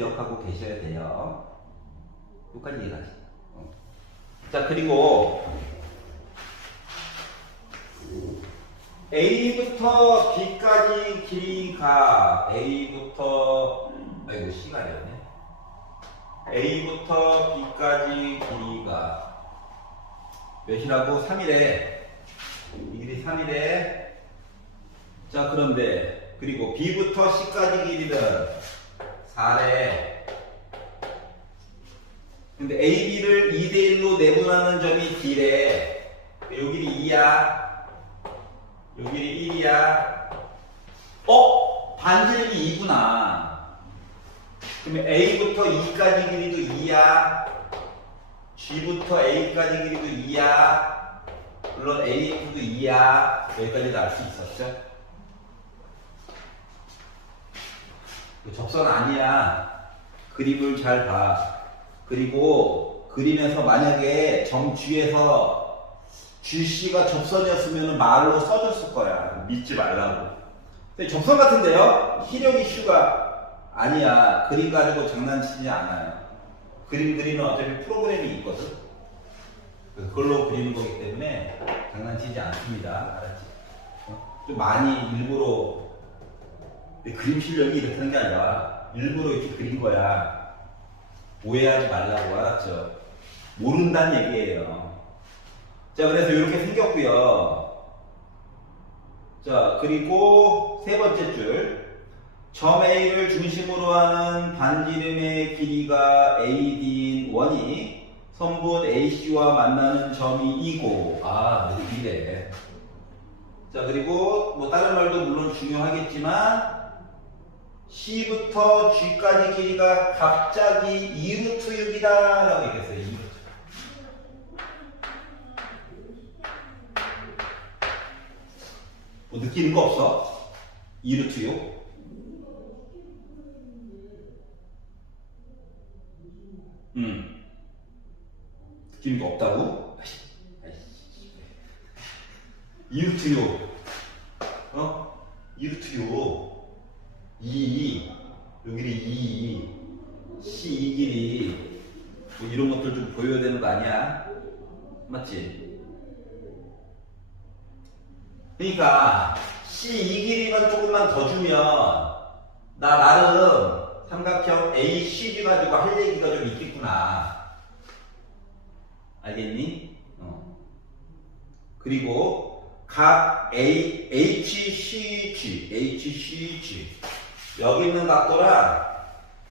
기억하고 계셔야 돼요. 여기까지 이해가지. 어. 자, 그리고 A부터 B까지 길이가 A부터 아이고 C가 되었네. A부터 B까지 길이가 몇이라고? 3이래. 이 길이 3이래. 자, 그런데 그리고 B부터 C까지 길이는 4래. 근데 AB를 2대1로 내분하는 점이 D래. 요 길이 2야. 요 길이 1이야. 어? 반지름이 2구나. 그러면 A부터 E까지 길이도 2야. G부터 A까지 길이도 2야. 물론 AF도 2야. 여기까지도 알 수 있었죠? 이거 접선 아니야. 그림을 잘 봐. 그리고 그림에서 만약에 점 G에서 GC가 접선이었으면 말로 써줬을 거야. 믿지 말라고. 근데 접선 같은데요? 희력 이 슈가 아니야. 그림 가지고 장난치지 않아요. 그림 그리는 어차피 프로그램이 있거든. 그걸로 그리는 거기 때문에 장난치지 않습니다. 알았지? 어? 좀 많이 일부러 그림 실력이 이렇다는 게 아니라 일부러 이렇게 그린 거야. 오해하지 말라고 알았죠? 모른다는 얘기예요. 자, 그래서 이렇게 생겼고요. 자, 그리고 세 번째 줄. 점 A를 중심으로 하는 반지름의 길이가 AD인 원이 선분 AC와 만나는 점이 2고, 아, 이래. 자, 그리고 뭐 다른 말도 물론 중요하겠지만, C부터 G까지 길이가 갑자기 2루트 6이다 라고 얘기했어요. 2루트. 뭐 느끼는 거 없어? 2루트 6? 음. 느끼는 거 없다고? 아이씨, 아이씨. 2루트 6. 어? 2루트 6. 2, 여기를 2, C 이 길이 뭐 이런 것들 좀 보여야 되는 거 아니야? 맞지? 그러니까 C 이 길이만 조금만 더 주면 나 나름 삼각형 ACG 가지고 할 얘기가 좀 있겠구나. 알겠니? 어. 그리고 각 A, HCG, HCG 여기 있는 각도랑